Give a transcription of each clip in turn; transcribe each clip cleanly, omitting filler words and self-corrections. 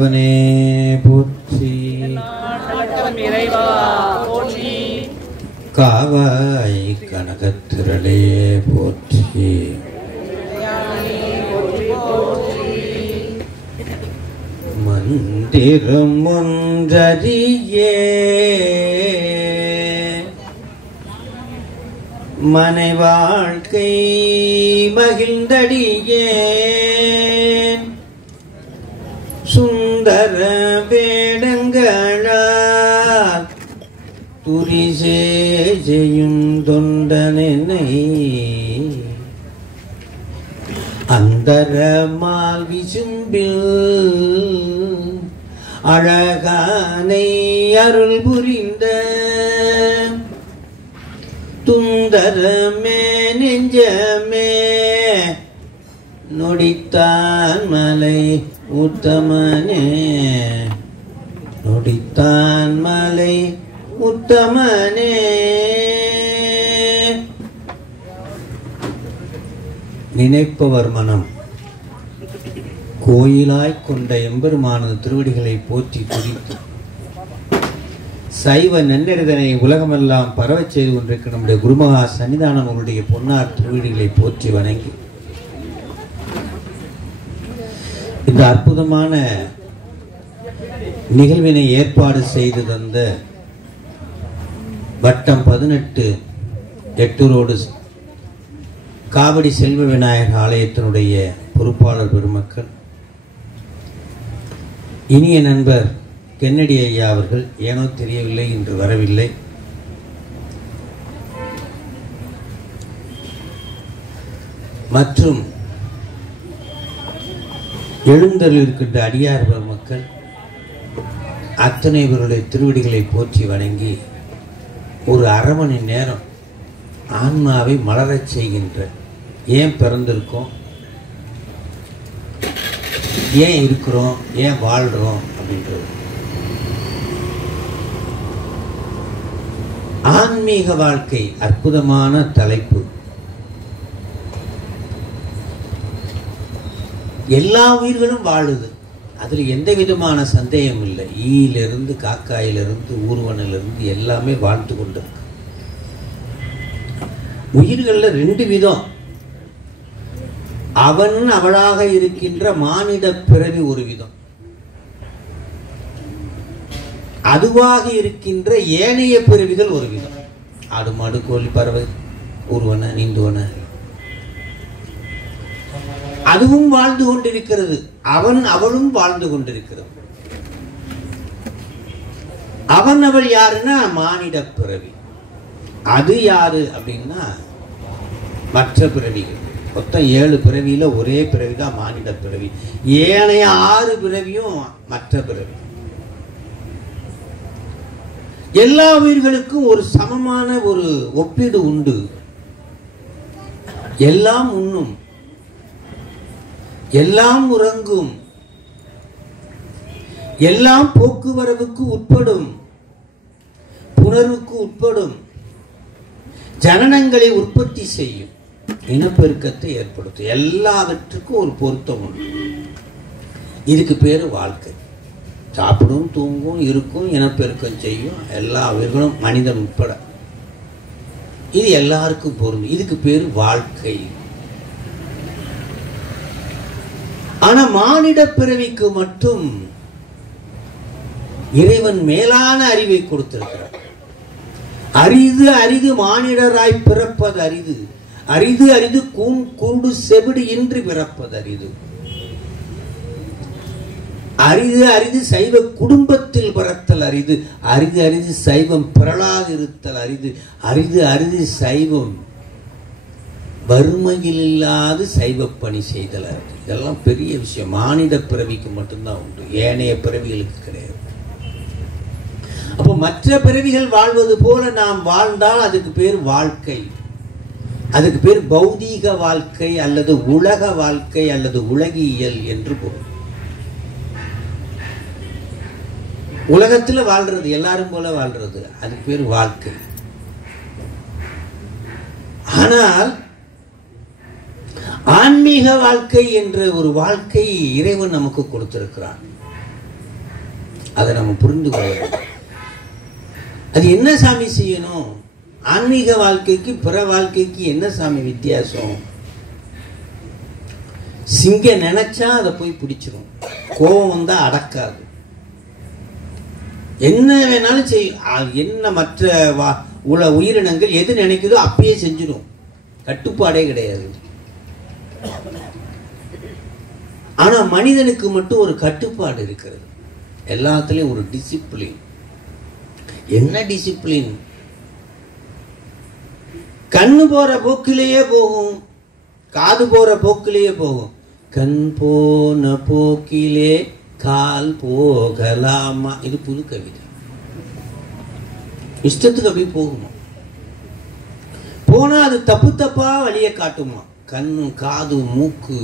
இறைவனே போற்றி. இறைவா போற்றி. காவாய் கனகத்திரளே போற்றி. மந்திரம் ஒன்றறியே மனை வாழ்க்கை மகிழ்ந்தடியேன் சுந்தர வேடங்களால் துரிசே செய்யும் தொண்டனை அந்தரமால் விசும்பில் அழகானை அருள் புரிந்த துந்தரமே நெஞ்சமே நொடித்தான் மலை உத்தமனே நொடித்தான் மலை உத்தமனே. நினைப்பவர் மனம் கோயிலாய் கொண்ட எம்பெருமானது திருவடிகளை போற்றி துதித்து சைவ நன்னெறிதனை உலகமெல்லாம் பரவச் செய்து கொண்டிருக்க நம்முடைய குருமகா சன்னிதானம் அவருடைய பொன்னார் திருவடிகளை போற்றி வணங்கி இந்த அற்புதமான நிகழ்வினை ஏற்பாடு செய்து தந்த வட்டம் 18 எட்டூரோடு காவடி செல்வ விநாயகர் ஆலயத்தினுடைய பொறுப்பாளர் பெருமக்கள், இனிய நண்பர் கென்னடி ஐயா அவர்கள் ஏனோ தெரியவில்லை இன்று வரவில்லை. மற்றும் எழுந்தருள் இருக்கின்ற அடியார் பெருமக்கள் அத்தனை பேருடைய திருவடிகளை போற்றி வணங்கி ஒரு அரை மணி நேரம் ஆன்மாவை மலரச் செய்கின்ற ஏன் பிறந்திருக்கோம், ஏன் இருக்கிறோம், ஏன் வாழ்றோம் அப்படின்றது ஆன்மீக வாழ்க்கை அற்புதமான தலைப்பு. எல்லா உயிர்களும் வாழுது, அதுல எந்த விதமான சந்தேகம் இல்லை. ஈயிலிருந்து காக்காயிலிருந்து ஊர்வனிலிருந்து எல்லாமே வாழ்ந்து கொண்டிருக்கு. உயிர்கள்ல 2 விதம். அவன் அவளாக இருக்கின்ற மானிட பிறவி ஒரு விதம், அதுவாக இருக்கின்ற ஏனைய பிறவிகள் ஒரு விதம். ஆடு மாடு கோழி பறவை ஊர்வன நீந்துவன அதுவும் வாழ்ந்து கொண்டிருக்கிறது, அவன் அவளும் வாழ்ந்து கொண்டிருக்கிறது. அவன் அவள் யாருன்னா மானிட பிறவி. அது யாரு அப்படின்னா மற்ற பிறவிகள். மொத்தம் 7 பிறவியில ஒரே பிறவிதான் மானிட பிறவி. ஏனைய 6 பிறவியும் மற்ற பிறவி. எல்லா உயிர்களுக்கும் ஒரு சமமான ஒரு ஒப்பீடு உண்டு. எல்லாம் உண்ணும், எல்லாம் உறங்கும், எல்லாம் போக்குவரவுக்கு உட்படும், புணர்வுக்கு உட்படும், ஜனனங்களை உற்பத்தி செய்யும், இனப்பெருக்கத்தை ஏற்படுத்தும். எல்லாவற்றுக்கும் ஒரு பொருத்தம் உண்டு. இதுக்கு பேரு வாழ்க்கை. சாப்பிடும், தூங்கும், இருக்கும், இனப்பெருக்கம் செய்யும், எல்லா உயிர்களும் மனிதன் உட்பட. இது எல்லாருக்கும் பொருந்தும். இதுக்கு பேரு வாழ்க்கை. ஆனா மானிட பிறவிக்கு மட்டும் இறைவன் மேலான அறிவை கொடுத்திருக்கிறார். அரிது அரிது மானிடராய் பிறப்பது அரிது, அரிது அரிது கூண்டு செவிடு இன்றி பிறப்பது அரிது. அரிது அரிது சைவ குடும்பத்தில் பிறத்தல் அரிது, அரிது அரிது சைவம் பிறளாது இருத்தல் அரிது, அரிது அரிது சைவம் வறுமையில் இல்லாது சைவ பணி செய்தல் அரிது. இதெல்லாம் பெரிய விஷயம். மானிட பிறவிக்கு மட்டும்தான் உண்டு, ஏனைய பிறவிகளுக்கு கிடையாது. அப்போ மற்ற பிறவிகள் வாழ்வது போல நாம் வாழ்ந்தால் அதுக்கு பேர் வாழ்க்கை. அதுக்கு பேர் பௌதீக வாழ்க்கை அல்லது உலக வாழ்க்கை அல்லது உலகியல் என்று பொருள். உலகத்துல வாழ்றது, எல்லாரும் போல வாழ்றது, அதுக்கு பேர் வாழ்க்கை. ஆனால் ஆன்மீக வாழ்க்கை என்ற ஒரு வாழ்க்கை இறைவன் நமக்கு கொடுத்திருக்கிறான். அதை நம்ம புரிந்து கொள்ளணும். அது என்ன சாமி செய்யணும்? ஆன்மீக வாழ்க்கைக்கு பிற வாழ்க்கைக்கு என்ன சாமி வித்தியாசம்? சிங்கம் நினைச்சா அதை போய் பிடிச்சிடும், கோபம் வந்தா அடக்காது, என்ன வேணாலும் செய்யும். என்ன மற்ற உயிரினங்கள் எது நினைக்குதோ அப்பயே செஞ்சிடும், கட்டுப்பாடே கிடையாது. ஆனா மனிதனுக்கு மட்டும் ஒரு கட்டுப்பாடு இருக்கிறது, எல்லாத்துலயும் ஒரு டிசிப்ளின். என்ன டிசிப்ளின்? கண்ணு போற போக்கிலேயே போகும், காது போற போக்கிலேயே போகும். கண் போன போக்கிலே கால் போகலாமா? இது புது கவிதை. இஷ்டத்துக்கு அப்படி போகுமா? போனா அது தப்பு தப்பா வழியை காட்டுமா? கண்ணு, காது, மூக்கு,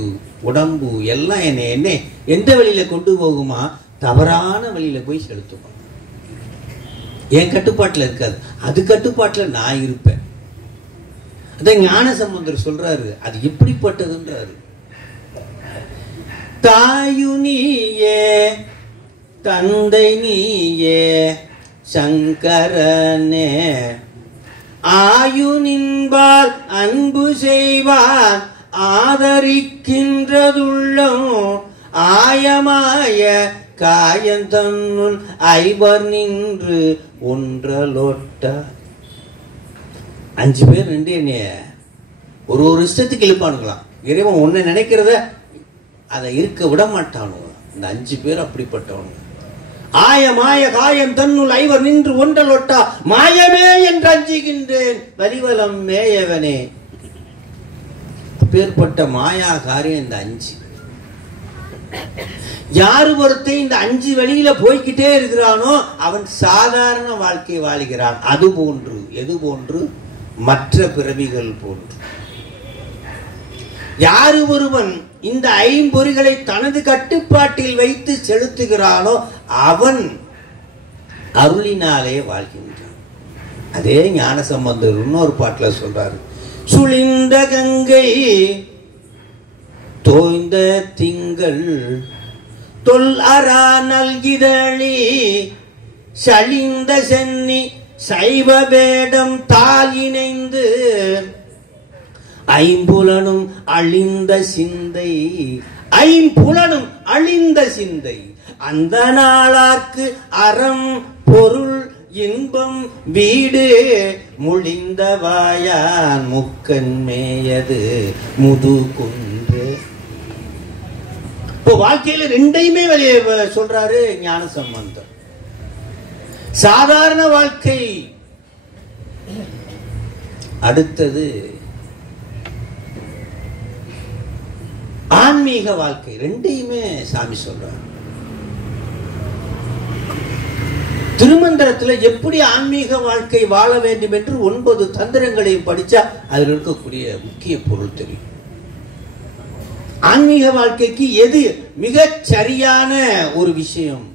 உடம்பு எல்லாம் என்ன எந்த வழியில கொண்டு போகுமா? தவறான வழியில போய் செலுத்துமா. என் கட்டுப்பாட்டுல இருக்காது, அது கட்டுப்பாட்டுல நான் இருப்பேன். அதான் ஞானசம்பந்தர் சொல்றாரு, அது எப்படிப்பட்டதுன்றாரு. தாயு நீயே தந்தை நீயே சங்கரனே, ஆயு நின்பால் அன்பு செய்வான் ஆதரிக்கின்றதுள்ளம், ஆயமாய காயந்தன்னுள் ஐவர் நின்று ஒன்றலொட்ட. 5 பேர் ரெண்டு என்னைய ஒரு இஷ்டத்துக்கு இழுப்பானுங்களாம். இறைவன் ஒன்ன நினைக்கிறத அதை இருக்க விட மாட்டானுங்க. இந்த 5 பேர் அப்படிப்பட்டவங்க. ஆயமாய காயம் தன்னுள் ஐவர் நின்று ஒன்றலொட்டா, மாயமே என்று அஞ்சுகின்றேன் வலிவலம் மேயவனே. பேர்பட்ட மாயா காரியம் இந்த 5. யாரு ஒருத்தன் இந்த 5 வழியில போய்கிட்டே இருக்கிறானோ அவன் சாதாரண வாழ்க்கை வாழ்கிறான். அது போன்று, எது போன்று? மற்ற பிறவிகள் போன்று. யாரு ஒருவன் இந்த 5 பொறிகளை தனது கட்டுப்பாட்டில் வைத்து செலுத்துகிறானோ அவன் அருளினாலே வாழ்கின்றான். அதே ஞானசம்பந்தர் இன்னொரு பாட்டுல சொல்றாரு, சுழிந்த கங்கை தோய்ந்த திங்கள் தொல் அரா நல்கிதழி சழிந்த சென்னி சைவ வேடம் தால் இணைந்து ஐம்புலனும் அழிந்த சிந்தை, ஐம்புலனும் அழிந்த சிந்தை, அந்த நாளார்க்கு அறம் பொருள் இன்பம் வீடு முழிந்த வாயான் முக்கன் மேயது முதுகுன்று. இப்போ வாழ்க்கையில 2யுமே வெளியே சொல்றாரு ஞானசம்பந்தர். சாதாரண வாழ்க்கை, அடுத்தது ஆன்மீக வாழ்க்கை. 2யுமே சாமி சொல்றார். திருமந்திரத்துல எப்படி ஆன்மீக வாழ்க்கை வாழ வேண்டும் என்று 9 தந்திரங்களையும் படிச்சா அதில் இருக்கக்கூடிய முக்கிய பொருள் தெரியும். ஆன்மீக வாழ்க்கைக்கு எது மிக சரியான ஒரு விஷயம்?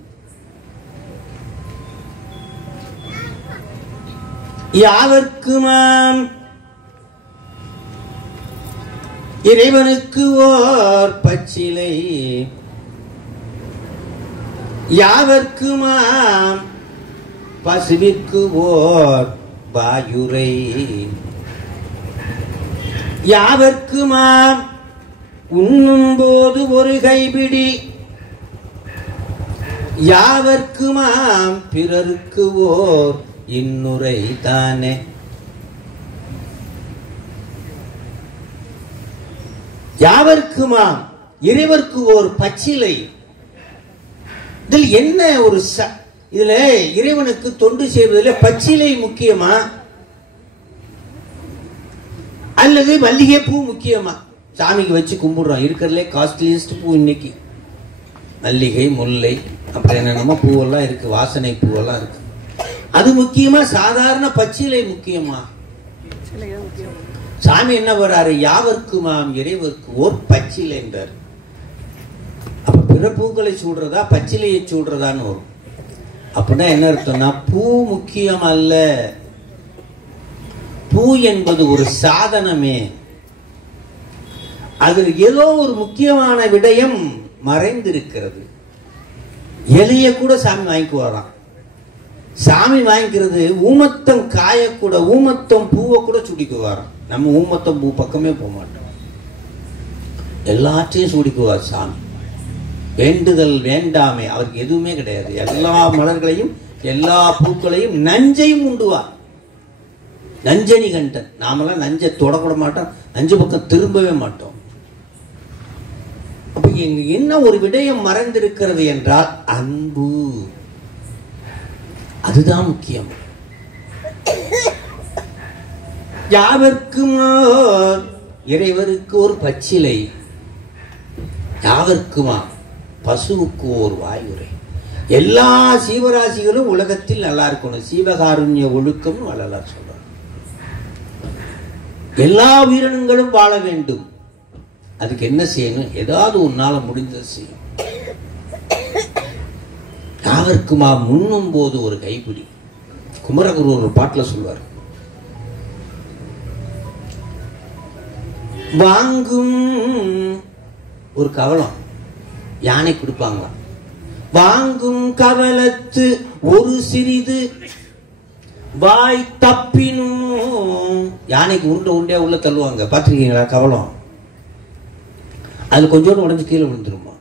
யாவர்க்குமாம் இறைவனுக்கு ஓர் பச்சிலை, யாவர்க்குமாம் பசுவிற்கு ஓர் வாயுரை, யாவர்க்குமாம் உண்ணும் போது ஒரு கைபிடி, யாவர்க்குமாம் பிறருக்கு ஓர் இன்னுரை தானே. யாவர்க்குமாம் இறைவர்க்கு ஓர் பச்சிலை. இதில் என்ன ஒரு இதுல இறைவனுக்கு தொண்டு செய்வதில் பச்சிலை முக்கியமா அல்லது மல்லிகை பூ முக்கியமா? சாமிக்கு வச்சு கும்பிடுறோம், இருக்கிறதுலே காஸ்ட்லியஸ்ட் பூ இன்னைக்கு மல்லிகை, முல்லை, அப்புறம் என்னென்னமோ பூவெல்லாம் இருக்கு, வாசனை பூவெல்லாம் இருக்கு. அது முக்கியமா சாதாரண பச்சிலை முக்கியமா? சாமி என்ன வர்றாரு? யாவர்க்குமாம் இறைவர்க்கு ஓர் பச்சிலை என்றார். அப்ப பிற பூக்களை சூடுறதா பச்சிலையை சூடுறதான்னு வரும். அப்படின்னா என்ன அர்த்தம்னா, பூ முக்கியம் அல்ல, பூ என்பது ஒரு சாதனமே. அதில் ஏதோ ஒரு முக்கியமான விடயம் மறைந்திருக்கிறது. இலைய கூட சாமி வாங்கிக்குவாராம். சாமி வாங்கிக்கிறது ஊமத்தம் காய கூட, ஊமத்தம் பூவை கூட சுடிக்குவாராம். நம்ம ஊமத்தம் பூ பக்கமே போக மாட்டோம், எல்லாத்தையும் சூடிக்குவார் சாமி. வேண்டுதல் வேண்டாமே அவருக்கு எதுவுமே கிடையாது. எல்லா மலர்களையும் எல்லா பூக்களையும் நஞ்சையும் உண்டுவார். நஞ்சனி கண்டன். நாமெல்லாம் நஞ்சை தொடக்கூட மாட்டோம், நஞ்சு பக்கம் திரும்பவே மாட்டோம். அப்ப என்ன ஒரு விடயம் மறைந்திருக்கிறது என்றால் அன்பு. அதுதான் முக்கியம். யாவர்க்கும் இறைவருக்கு ஒரு பச்சிலை, யாவர்க்குமா பசுவுக்கு ஒரு வாயுரை. எல்லா சீவராசிகளும் உலகத்தில் நல்லா இருக்கணும். சீவகாருண்ய ஒழுக்கம் வள்ளலார் சொல்றார். எல்லா உயிரினங்களும் வாழ வேண்டும். அதுக்கு என்ன செய்யணும்? ஏதாவது ஒரு நாள் முடிந்தது செய்யும். யாவர்க்குமா முன்னும் போது ஒரு கைப்பிடி. குமரகுரு ஒரு பாட்டுல சொல்வார், வாங்கும் ஒரு கவலம் யானை கொடுப்பாங்க. வாங்கும் கவலத்து ஒரு சிறிது வாய் தப்பினும். யானைக்கு உருண்டை உருண்டையா உள்ள தள்ளுவாங்க, பார்த்துருக்கீங்களா? கவலம் அது கொஞ்சோண்டு உடஞ்சு கீழே விழுந்துருமா.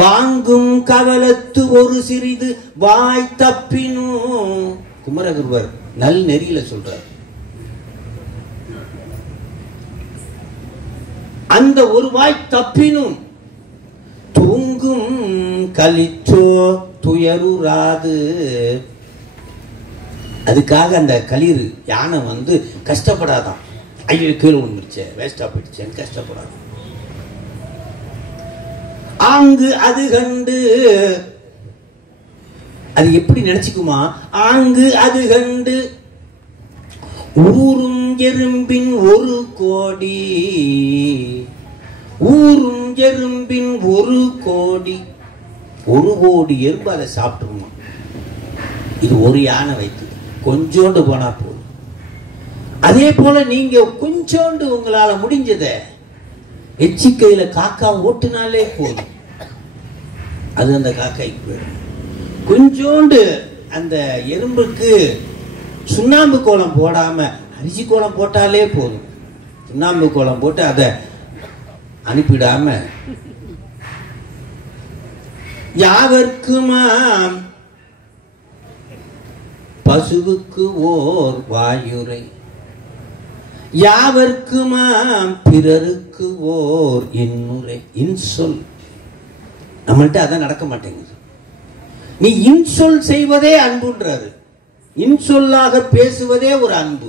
வாங்கும் கவலத்து ஒரு சிறிது வாய் தப்பினும். குமரகுருவர் நல் நெறியில சொல்றார். அந்த ஒரு வாய் தப்பினும் தூங்கும் கலிச்சோ துயருராது. அதுக்காக அந்த களிர் யானை கஷ்டப்படாதான். ஐயோ கீழே விழுந்துருச்சே, வேஸ்டா போயிடுச்சேன்னு கஷ்டப்படாது. ஆங்கு அது கண்டு, அது எப்படி நினைச்சுக்குமா? ஆங்கு அது கண்டு ஊரும் எறும்பின் ஒரு கோடி. ஊரும் எறும்பின் ஒரு கோடி. ஒரு கோடி எறும்பு அதை சாப்பிட்டுருமா. இது ஒரு யானை வைத்து கொஞ்சோண்டு போனா போதும். அதே போல நீங்க கொஞ்சோண்டு உங்களால முடிஞ்சத எச்சிக்கையில காக்கா ஓட்டுனாலே போதும், அது அந்த காக்காய்க்கு போயிடும். கொஞ்சோண்டு அந்த எறும்புக்கு சுண்ணாம்பு கோலம் போடாம அரிசி கோலம் போட்டாலே போதும். சுண்ணாம்பு கோலம் போட்டு அதை அனுப்பிடாம யாவர்க்குமா பசுவுக்கு ஓர் வாயுரை. யாவர்க்குமாம் பிறருக்கு ஓர் இன்னுரை. இன்சொல் நம்மள்ட்ட அதான் நடக்க மாட்டேங்குது. நீ இன்சொல் செய்வதே அன்புன்றாரு. இன்சொல்லாக பேசுவதே ஒரு அன்பு.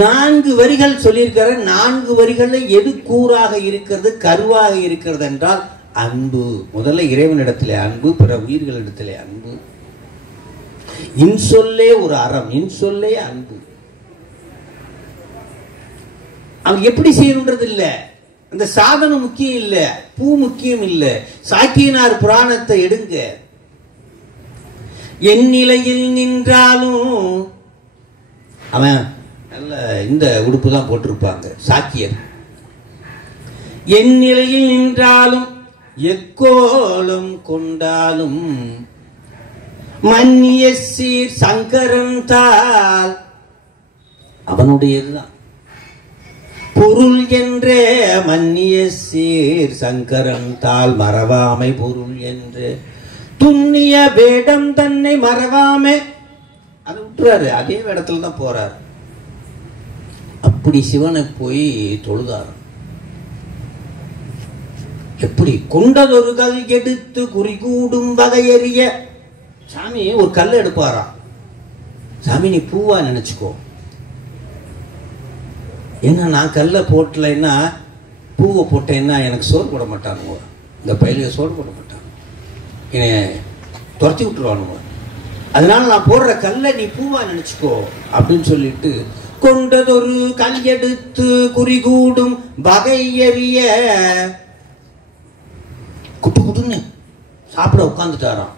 4 வரிகள் சொல்லியிருக்கிற 4 வரிகள்ல எது கூறாக இருக்கிறது, கருவாக இருக்கிறது என்றால் அன்பு. முதல்ல இறைவனிடத்திலே அன்பு, பிற உயிர்களிடத்திலே அன்பு. இன்சொல்லே ஒரு அறம், இன்சொல்லே அன்பு. அவங்க எப்படி செய்யணுன்றது இல்ல, அந்த சாதனம் முக்கியம் இல்ல, பூ முக்கியம் இல்ல. சாக்கியனார் புராணத்தை எடுங்க. என் நிலையில் நின்றாலும் அவன் நல்ல இந்த உடுப்பு தான் போட்டிருப்பாங்க சாக்கியர். என் நிலையில் நின்றாலும் எக்கோலம் கொண்டாலும் மன்னிய சீர் சங்கரன் தாள் அவனுடையதுதான் பொருள் என்றே. மன்னிய சீர் சங்கரன் தாள் மறவாமை பொருள் என்று. துண்ணிய வேடம் தன்னை மறவாமை அதை விட்டுறாரு, அதே வேடத்துல தான் போறாரு. அப்படி சிவனை போய் தொழுதார். எப்படி கொண்டதொரு கல் எடுத்து குறிகூடும் வகையறிய. சாமி ஒரு கல் எடுப்பாரா, சாமி நீ பூவா நினைச்சுக்கோ. ஏன்னா நான் கல்லை போட்டலைன்னா, பூவை போட்டேன்னா எனக்கு சோறு போட மாட்டானுங்க, இந்த பயில சோறு போட மாட்டாங்க, என்னை துரத்தி விட்டுருவானுங்க. அதனால நான் போடுற கல்லை நீ பூவா நினைச்சுக்கோ அப்படின்னு சொல்லிட்டு கொண்டதொரு கல் எடுத்து குறிகூடும் வகை எறிய குட்டு குட்டுன்னு சாப்பிட உட்காந்துட்டாராம்.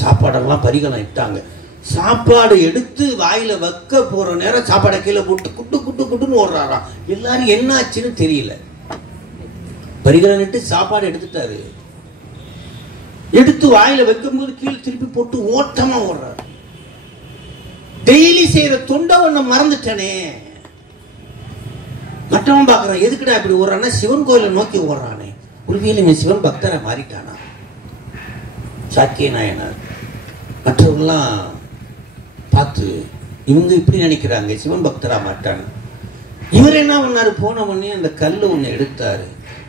சாப்பாடெல்லாம் பரிகலம் இட்டாங்க. சாப்பாடு எடுத்து வாயில வைக்க போற நேரம் சாப்பாடை கீழே போட்டு குட்டு குட்டு குட்டுன்னு ஓடுறாராம். எல்லாரும் என்ன ஆச்சுன்னு தெரியல. பரிகலம் இட்டு சாப்பாடு எடுத்துட்டாரு. எடுத்து வாயில வைக்கும்போது கீழே திருப்பி போட்டு ஓட்டமா ஓடுறாரு. டெய்லி செய்யற தொண்டை ஒண்ண மறந்துட்டனே. மற்றவன் பாக்குறான், எதுக்குடா இப்படி ஓடுறான்னா சிவன் கோயிலை நோக்கி ஓடுறானே, ஒருவேளை இவன் சிவன் பக்தரை மாறிட்டானா. சாக்கிய நாயனார் மற்றவங்களாம் பார்த்து இவங்க இப்படி நினைக்கிறாங்க, சிவன் பக்தரா மாட்டான்னு. இவர் என்ன பண்ணாரு, போன உடனே அந்த கல்லு ஒண்ணு எடுத்தாரு.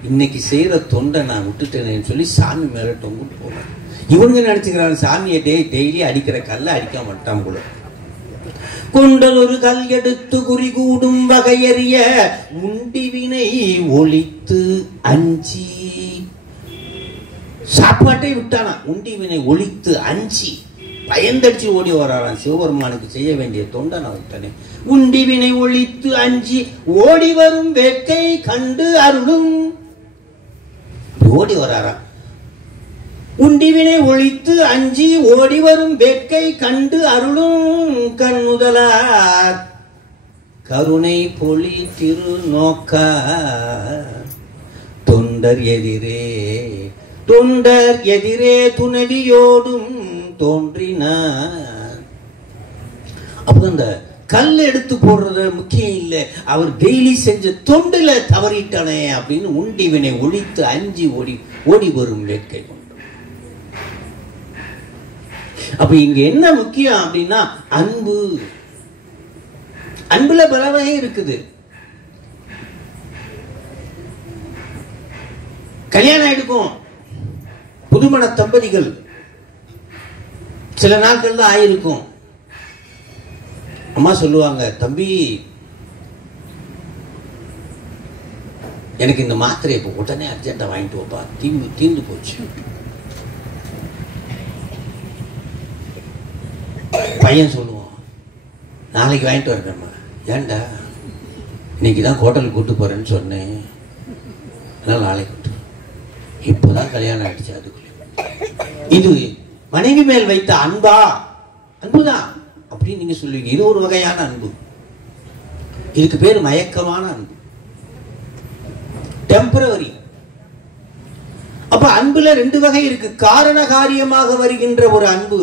இன்னைக்கு செய்யற தொண்டை நான் விட்டுட்டேன்னு சொல்லி சாமி மேல தொங்கிட்டு போனார். இவங்க நினைச்சுக்கிறாங்க சாமியை டெய்லி அடிக்கிற கல்ல அடிக்க மாட்டான் போல. கொண்டல் ஒரு கல் எடுத்து குறி கூடும் வகையறிய உண்டிவினை ஒழித்து அஞ்சி. சாப்பாட்டை விட்டானா, உண்டிவினை ஒழித்து அஞ்சி பயந்தடிச்சு ஓடி வரான். சிவபெருமானுக்கு செய்ய வேண்டிய தொண்டை நான் விட்டனே. உண்டிவினை ஒழித்து அஞ்சி ஓடி வரும் வேட்கை கண்டு அருளும். ஓடி வராராம். உண்டிவினை ஒழித்து அஞ்சி ஓடி வரும் வேட்கை கண்டு அருளும் கண்ணுதலார் கருணை பொழி திரு நோக்க தொண்டர் எதிரே துணவியோடும் தோன்றினார். அப்ப அந்த கல் எடுத்து போடுறது முக்கியம் இல்லை, அவர் டெய்லி செஞ்ச தொண்டுல தவறிட்டானே அப்படின்னு உண்டிவினை ஒழித்து அஞ்சி ஓடி வரும் வேட்கை கொண்டு. அப்ப இங்க என்ன முக்கியம் அப்படின்னா அன்பு. அன்புல பல வகை இருக்குது. கல்யாணம் ஆயிடுக்கும் புதுமண தம்பதிகள் சில நாட்கள் தான் ஆயிருக்கும். அம்மா சொல்லுவாங்க, தம்பி எனக்கு இந்த மாத்திரை இப்ப உடனே அர்ஜென்டா வாங்கிட்டு வைப்பா, தீர்ந்து போச்சு. பையன் சொல்லுவான், நாளைக்கு வாங்கிட்டு வரேன்மா. ஏன்டா, இன்னைக்குதான் ஹோட்டலுக்கு கூட்டு போறேன்னு சொன்னேன், அதனால நாளைக்கு கூட்டு. இப்போதான் கல்யாணம் ஆயிடுச்சு. அதுக்குள்ள இது மனைவி மேல் வைத்த அன்பா? அன்புதான் அப்படின்னு நீங்க சொல்லுவீங்க. இது ஒரு வகையான அன்பு. இதுக்கு பேரு மயக்கமான அன்பு, டெம்பரவரி. அப்ப அன்புல ரெண்டு வகை இருக்கு. காரண காரியமாக வருகின்ற ஒரு அன்பு,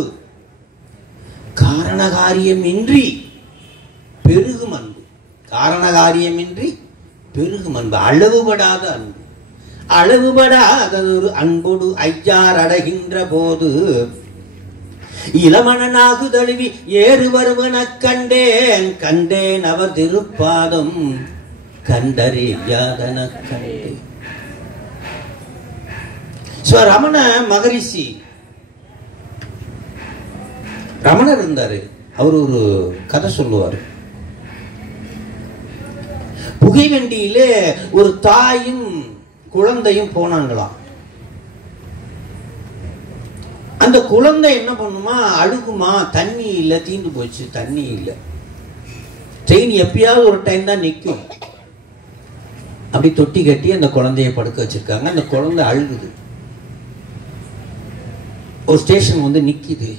காரண காரியமின்றி பெருகும் அன்பு. காரண காரியமின்றி பெருகும் அன்பு, அளவுபடாத அன்பு. அளவுபடாததொரு அன்போடு ஐயார் அடைகின்ற போது இளமணனாகு தழுவி ஏறு வருவன கண்டேன் அவர் திருப்பாதம் கண்டறியாதன கண்டே. ரமண மகரிஷி, ரமணர் இருந்தாரு. அவர் ஒரு கதை சொல்லுவார். புகைவண்டியிலே ஒரு தாயும் குழந்தையும் போனாங்களாம். அந்த குழந்தை என்ன பண்ணுமா, அழுகுமா, தண்ணி இல்லை, தீந்து போச்சு, தண்ணி இல்லை. ட்ரெயின் எப்பயாவது ஒரு டைம் தான் நிற்கும். அப்படி தொட்டி கட்டி அந்த குழந்தைய படுக்க வச்சிருக்காங்க. அந்த குழந்தை அழுகுது. ஒரு ஸ்டேஷன் வந்து நிக்குது.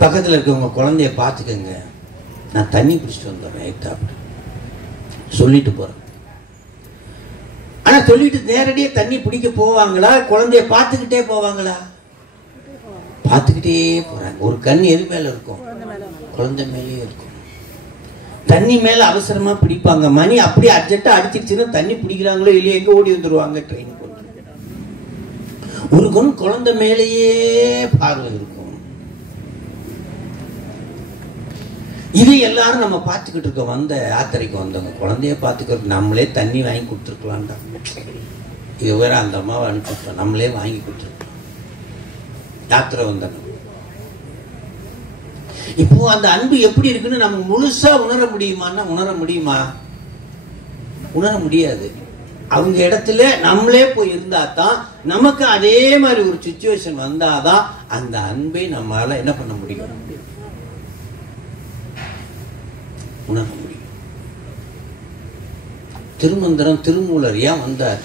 பக்கத்தில் இருக்கவங்க குழந்தைய பார்த்துக்கங்க, நான் தண்ணி பிடிச்சிட்டு வந்துடுறேன் சொல்லிட்டு போறேன். ஆனா சொல்லிட்டு நேரடியாக தண்ணி பிடிக்க போவாங்களா, குழந்தைய பார்த்துக்கிட்டே போவாங்களா? பார்த்துக்கிட்டே போறாங்க. ஒரு கண் எது மேல இருக்கும்? குழந்தை மேலேயே இருக்கும். தண்ணி மேல அவசரமா பிடிப்பாங்க. மணி அப்படியே அர்ஜென்ட்டா அடிச்சிருச்சுன்னா தண்ணி பிடிக்கிறாங்களோ இல்லையா, எங்க ஓடி வந்துருவாங்க ட்ரெயின். ஒரு கண் குழந்தை மேலேயே பார்வை இருக்கும். இது எல்லாரும் நம்ம பார்த்துக்கிட்டு இருக்கோம். வந்த யாத்திரைக்கு வந்தவங்க குழந்தைய பார்த்துக்கிட்டு நம்மளே தண்ணி வாங்கி கொடுத்துருக்கலாம்டா. இது வேற அந்த அம்மாவை அனுப்பிட்டோம், நம்மளே வாங்கி கொடுத்துருக்கோம். யாத்திரை வந்தவங்க இப்போ அந்த அன்பு எப்படி இருக்குன்னு நம்ம முழுசா உணர முடியுமான்னா உணர முடியுமா? உணர முடியாது. அவங்க இடத்துல நம்மளே போய் இருந்தா தான், நமக்கு அதே மாதிரி ஒரு சிச்சுவேஷன் வந்தாதான் அந்த அன்பை நம்மளால என்ன பண்ண முடியும், உணர முடியும். திருமந்திரம் திருமூலர் ஏன் வந்தார்?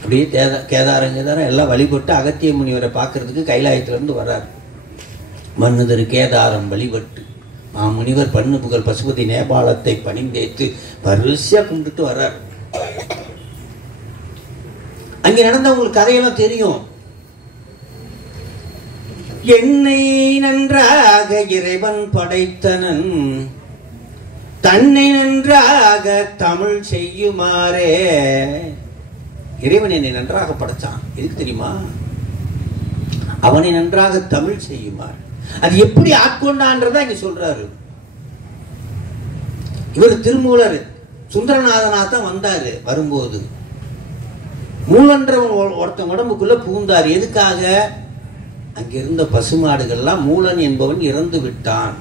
அப்படியே கேதாரம் எல்லாம் வழிபட்டு அகத்திய முனிவரை பார்க்கறதுக்கு கைலாயத்திலிருந்து வர்றார். மன்னுதரு கேதாரம் வழிபட்டு முனிவர் பண்ணு புகழ் பசுபதி நேபாளத்தை பணிந்தேத்து வரிசையா கும்பிட்டு வர்றார். அங்கே நடந்த உங்களுக்கு கதையெல்லாம் தெரியும். என்னை நன்றாக இறைவன் படைத்தனன், தன்னை நன்றாக தமிழ் செய்யுமாறே. இறைவன் என்னை நன்றாக படைச்சான், எதுக்கு தெரியுமா? அவனை நன்றாக தமிழ் செய்யுமாறு. அது எப்படி ஆட்கொண்டான்றதா இங்க சொல்றாரு. இவர் திருமூலர் சுந்தரநாதனா தான் வந்தாரு. வரும்போது மூலன்றவன் ஒருத்தன் உடம்புக்குள்ள புகுந்தார். எதுக்காக? அங்க இருந்த பசுமாடுகள்லாம் மூலன் என்பவன் இறந்து விட்டான்,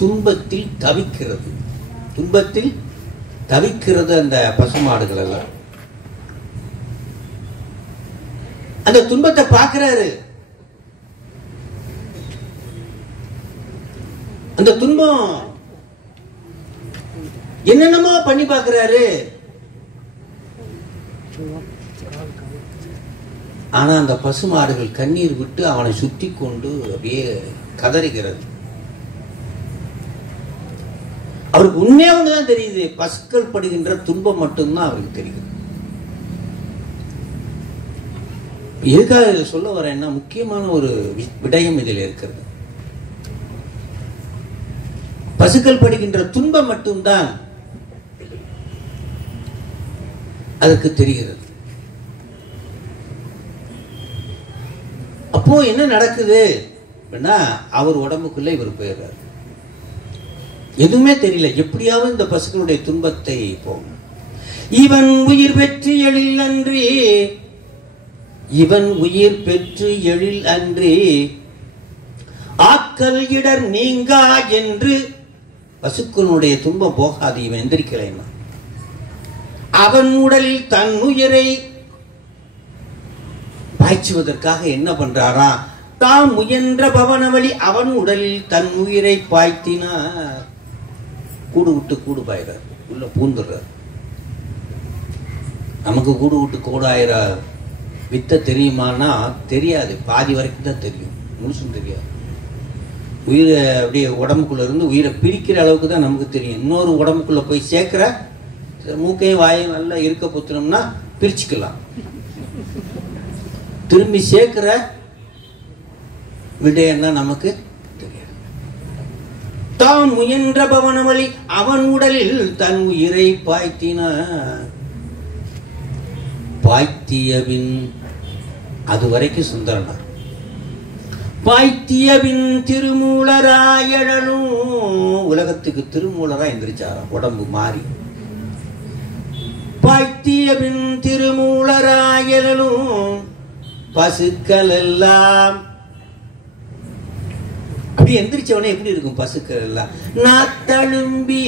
துன்பத்தில் தவிக்கிறது, துன்பத்தில் தவிக்கிறது அந்த பசுமாடுகள் எல்லாம். அந்த துன்பத்தை பார்க்கிறாரு. அந்த துன்பம் என்னென்னமோ பண்ணி பார்க்கிறாரு. ஆனா அந்த பசுமாடுகள் கண்ணீர் விட்டு அவனை சுத்தி கொண்டு அப்படியே கதறுகிறது. அவருக்கு உண்மையா ஒண்ணுதான் தெரியுது, பசுக்கள் படுகின்ற துன்பம் மட்டும்தான் அவருக்கு தெரியுது. எதுக்காக இதை சொல்ல வரேன்னா, முக்கியமான ஒரு விடயம் இதில் இருக்கிறது. பசுக்கள் படுகின்ற துன்பம் மட்டும்தான் அதற்கு தெரிகிறது. அப்போ என்ன நடக்குது அப்படின்னா, அவர் உடம்புக்குள்ள இவர் போயிடுறாரு. எதுவுமே தெரியல, எப்படியாவது இந்த பசுக்களுடைய துன்பத்தை போகும். இவன் உயிர் பெற்று எழில் அன்றி, இவன் உயிர் பெற்று எழில் அன்றி ஆக்கல் இடர் நீங்கா என்று. பசுக்களுடைய துன்பம் போகாது, இவன் எந்திரிக்கலைன்னா. அவன் உடலில் தன் உயிரை பாய்ச்சுவதற்காக என்ன பண்றாரா, தாம் முயன்ற பவனவழி அவன் உடலில் தன் உயிரை பாய்த்தினார். கூடு விட்டு கூடு பாயிறார், உள்ள பூந்துடுறார். நமக்கு கூடு விட்டு கூடாயிர வித்த தெரியுமானா தெரியாது, பாதி வரைக்கும் தான் தெரியும், முழுசும் தெரியாது. உயிரை அப்படியே உடம்புக்குள்ள இருந்து உயிரை பிரிக்கிற அளவுக்கு தான் நமக்கு தெரியும். இன்னொரு உடம்புக்குள்ள போய் சேர்க்கிற மூக்கையும் வாயும் நல்லா இருக்க போத்தணும்னா பிரிச்சுக்கலாம். திரும்பி சேர்க்கிற விடயம்னா நமக்கு தெரியாது. தாம் முயன்ற பவனவழி அவன் உடலில் தன் உயிரை பாய்த்தினார். பாய்த்தியபின், அது வரைக்கும் சுந்தரனார். பாய்த்தியபின் திருமூலராயழலும், உலகத்துக்கு திருமூலரா எந்திரிச்சாராம், உடம்பு மாறி. பாய்த்தியபின் திருமூலராயழலும் பசுக்கள் எல்லாம், அப்படி எந்திரிச்சவனே எப்படி இருக்கும் பசுக்கள் எல்லாம்? நாத்தழும்பி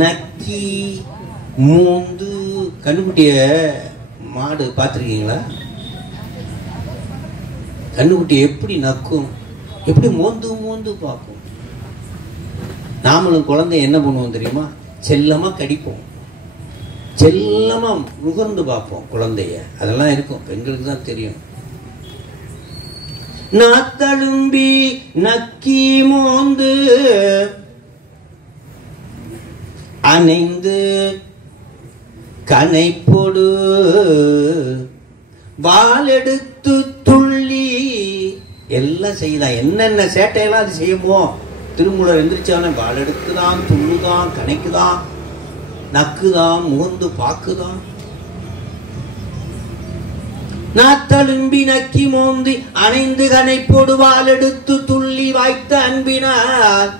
நக்கி மூந்து. கண்ணுக்குட்டிய மாடு பார்த்துருக்கீங்களா? கண்ணுக்குட்டி எப்படி நக்கும், எப்படி மோந்து மோந்து பார்க்கும். நாமளும் குழந்தை என்ன பண்ணுவோம் தெரியுமா? செல்லமா கடிப்போம், செல்லமா நுகர்ந்து பார்ப்போம் குழந்தைய. அதெல்லாம் இருக்கும், பெண்களுக்கு தான் தெரியும். நாத்தழும்பி நக்கி மோந்து அணைந்து கனைப்பொடு வாளெடுத்து துள்ளி எல்லாம் செய்யலாம். என்னென்ன சேட்டையெல்லாம் அது செய்யுமோ. திருமூலர் எந்திரிச்சானே வாள் எடுக்குதான், துள்ளுதான், கனைக்குதான், நக்குதான், முகந்து பாக்குதான். நாத்தழும்பி நக்கி மோந்தி அணைந்து கனைப்பொடு வாள் எடுத்து துள்ளி வாய்த்த அன்பினார்.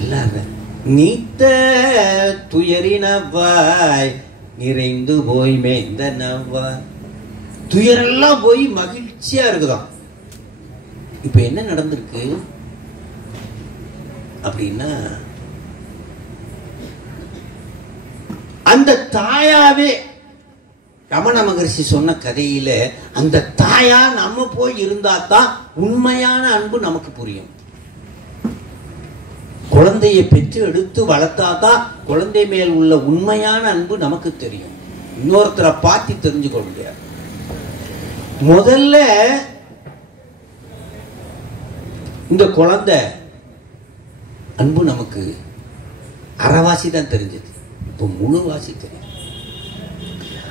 எல்லாரும் நீத்த துயரினவாய் நிறைந்து போய் மேய்ந்த நவ்வாய். துயரெல்லாம் போய் மகிழ்ச்சியா இருக்குதான். இப்ப என்ன நடந்திருக்கு அப்படின்னா, அந்த தாயாவே ரமண மகரிஷி சொன்ன கதையில அந்த தாயா நம்ம போய் இருந்தா தான் உண்மையான அன்பு நமக்கு புரியும். குழந்தையை பெற்று எடுத்து வளர்த்தாதான் குழந்தை மேல் உள்ள உண்மையான அன்பு நமக்கு தெரியும். இன்னொருத்தரை பார்த்து தெரிஞ்சுக்க முடியாது. முதல்ல இந்த குழந்தை அன்பு நமக்கு அரைவாசி தான் தெரிஞ்சது, இப்போ முழுவாசி தெரியும்.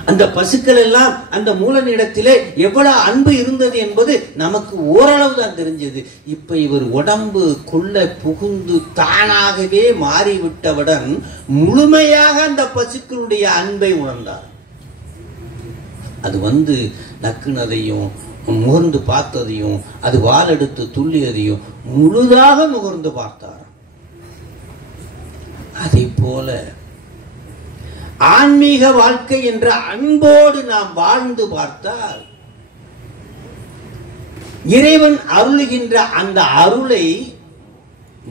அந்த பசுக்கள் எல்லாம் அந்த மூலனிடத்திலே எவ்வளவு அன்பு இருந்தது என்பது நமக்கு ஓரளவு தான் தெரிஞ்சது. இப்ப இவர் உடம்பு கொள்ள புகுந்து தானாகவே மாறிவிட்டவுடன் முழுமையாக அந்த பசுக்களுடைய அன்பை உணர்ந்தார். அது நக்குனதையும் முகர்ந்து பார்த்ததையும் அது வால் எடுத்து துள்ளியதையும் முழுதாக முகர்ந்து பார்த்தார். அதை போல ஆன்மீக வாழ்க்கை என்ற அன்போடு நாம் வாழ்ந்து பார்த்தால் இறைவன் அருளுகின்ற அந்த அருளை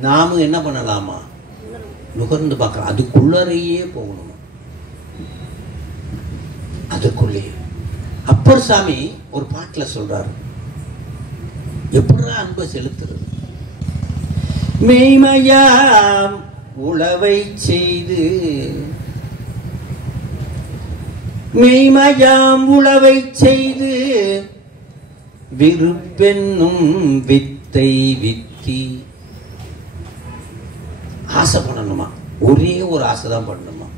நாம என்ன பண்ணலாமா? நுகர்ந்து பார்க்கலாம். அதுக்குள்ளறையே போகணும். அதுக்குள்ளே அப்பர் சாமி ஒரு பாட்டுல சொல்றாரு, எப்படி அன்பை செலுத்துறது? மெய்மையாம் உளவை செய்து மெய்மையாம் உளவை செய்து விருப்பென்னும் வித்தை வித்தி. ஆசை பண்ணணுமா? ஒரே ஒரு ஆசை தான் பண்ணணுமா?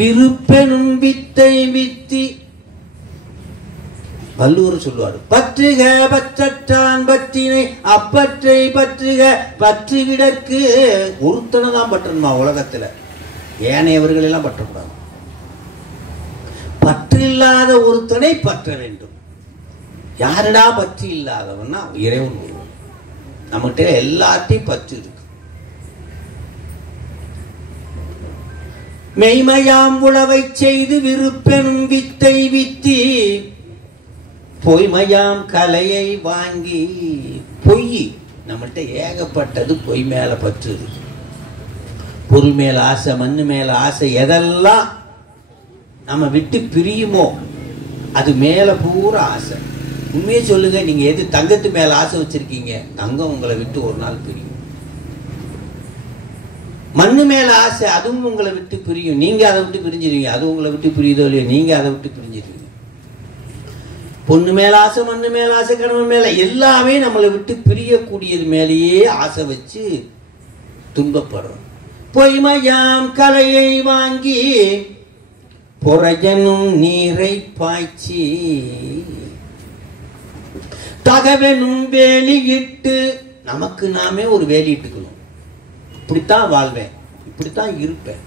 விருப்பெனும் வித்தை வித்தி. வள்ளுவர் சொல்லுவார், பற்றுக பற்றற்றான் பற்றினை அப்பற்றை பற்றுக பற்றுவிடற்கு. ஒருத்தனை தான் பற்றணுமா உலகத்துல, ஏனையவர்கள் எல்லாம் பற்றக்கூடாது. பற்று இல்லாத ஒருத்தனை பற்ற வேண்டும். யாருடா பற்று இல்லாதவன்னா இறைவன் ஒருவன். நம்மகிட்ட எல்லாத்தையும் பற்று இருக்கு. மெய்மையாம் உளவை செய்து விருப்பெனும் வித்தை வித்தி பொய்மையாம் கலையை வாங்கி. பொய் நம்மகிட்ட ஏகப்பட்டது. பொய் மேல பற்று இருக்கு. பொருள் மேல ஆசை, மண்ணு மேல ஆசை. எதெல்லாம் நம்ம விட்டு பிரியுமோ அது மேல பூரா ஆசை. உண்மையே சொல்லுங்க, நீங்க எது தங்கத்து மேல ஆசை வச்சிருக்கீங்க? தங்கம் உங்களை விட்டு ஒரு நாள் பிரியும். மண்ணு மேல ஆசை, அதுவும் உங்களை விட்டு பிரியும். நீங்க அதை விட்டு பிரிஞ்சிருவீங்க. அது உங்களை விட்டு பிரியுதோ இல்லையோ, நீங்க அதை விட்டு பிரிஞ்சிருவீங்க. பொண்ணு மேல ஆசை, மண்ணு மேல ஆசை, கணவன் மேல, எல்லாமே நம்மளை விட்டு பிரியக்கூடியது மேலேயே ஆசை வச்சு துன்பப்படுறோம். பொய்மையாம் கலையை வாங்கி பொறையனும் நீரை பாய்ச்சி தகவனும் வேலியிட்டு. நமக்கு நாமே ஒரு வேலியிட்டுக்கணும். இப்படித்தான் வாழ்வேன், இப்படித்தான் இருப்பேன்,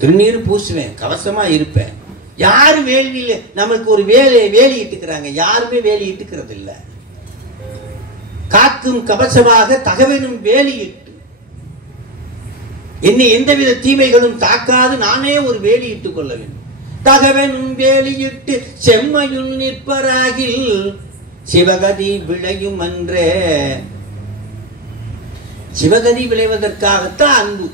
திருநீர் பூசுவேன், கவசமா இருப்பேன். யாரு வேள்வியில நமக்கு ஒரு வேலி இட்டுக்கிறாங்க? யாருமே வேலி இட்டுக்கிறது இல்ல. காக்கும் கவசமாக தகவனும் வேலியிட்டு என்னை எந்தவித தீமைகளும் தாக்காது நானே ஒரு வேலி இட்டுக் கொள்ள வேண்டும். தகவனும் வேலியிட்டு செம்மையுள் நிற்பராகில் சிவகதி விளையும் என்றே. சிவகதி விளைவதற்காகத்தான் அன்பு.